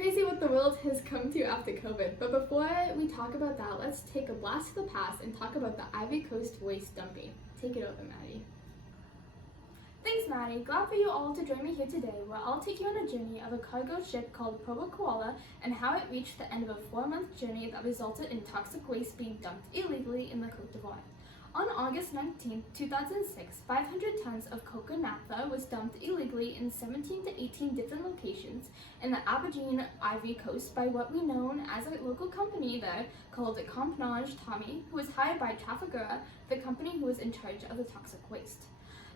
Crazy what the world has come to after COVID, but before we talk about that, let's take a blast to the past and talk about the Ivory Coast waste dumping. Take it over, Maddie. Thanks, Maddie. Glad for you all to join me here today, where I'll take you on a journey of a cargo ship called Provo Koala and how it reached the end of a 4-month journey that resulted in toxic waste being dumped illegally in the Côte d'Ivoire. On August 19, 2006, 500 tons of coca naphtha was dumped illegally in 17 to 18 different locations in the Aberdeen Ivory Coast by what we know as a local company there called Compnage Tommy, who was hired by Trafigura, the company who was in charge of the toxic waste.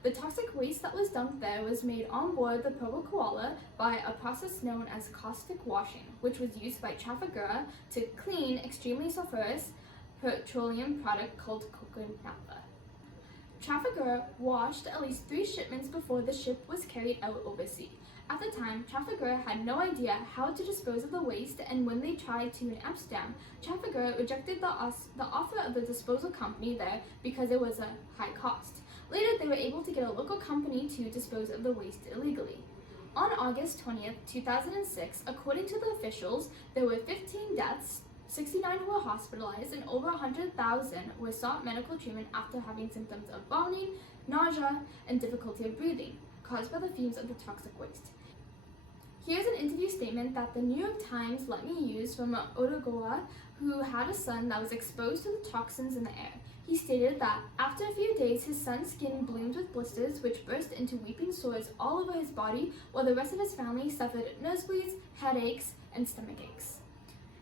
The toxic waste that was dumped there was made on board the Provo Koala by a process known as caustic washing, which was used by Trafigura to clean extremely sulfurous petroleum product called coca naphtha. Trafigura washed at least 3 shipments before the ship was carried out overseas. At the time, Trafigura had no idea how to dispose of the waste, and when they tried to in Amsterdam, Trafigura rejected the offer of the disposal company there because it was a high cost. Later, they were able to get a local company to dispose of the waste illegally. On August 20th, 2006, according to the officials, there were 15 deaths, 69 were hospitalized, and over 100,000 were sought medical treatment after having symptoms of vomiting, nausea, and difficulty of breathing caused by the fumes of the toxic waste. Here's an interview statement that the New York Times let me use from Odegawa, who had a son that was exposed to the toxins in the air. He stated that after a few days, his son's skin bloomed with blisters, which burst into weeping sores all over his body, while the rest of his family suffered nosebleeds, headaches, and stomach aches.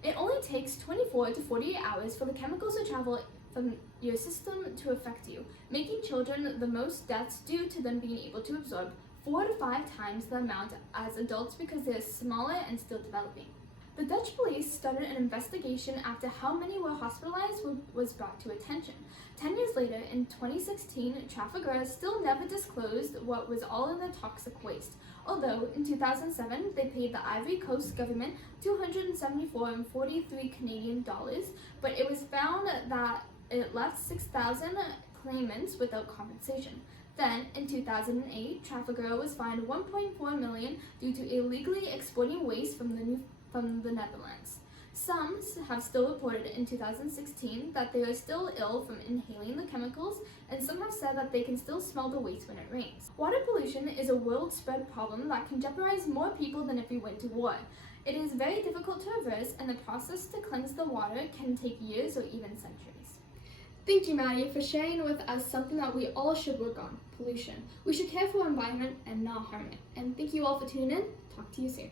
It only takes 24 to 48 hours for the chemicals to travel from your system to affect you, making children the most deaths due to them being able to absorb 4 to 5 times the amount as adults because they're smaller and still developing. The Dutch police started an investigation after how many were hospitalized was brought to attention. 10 years later, in 2016, Trafigura still never disclosed what was all in the toxic waste, although in 2007 they paid the Ivory Coast government $274.43 Canadian, but it was found that it left 6,000 claimants without compensation. Then, in 2008, Trafigura was fined $1.4 million due to illegally exporting waste from the Netherlands. Some have still reported in 2016 that they are still ill from inhaling the chemicals, and some have said that they can still smell the waste when it rains. Water pollution is a world-spread problem that can jeopardize more people than if we went to war. It is very difficult to reverse, and the process to cleanse the water can take years or even centuries. Thank you, Maddie, for sharing with us something that we all should work on, pollution. We should care for our environment and not harm it. And thank you all for tuning in. Talk to you soon.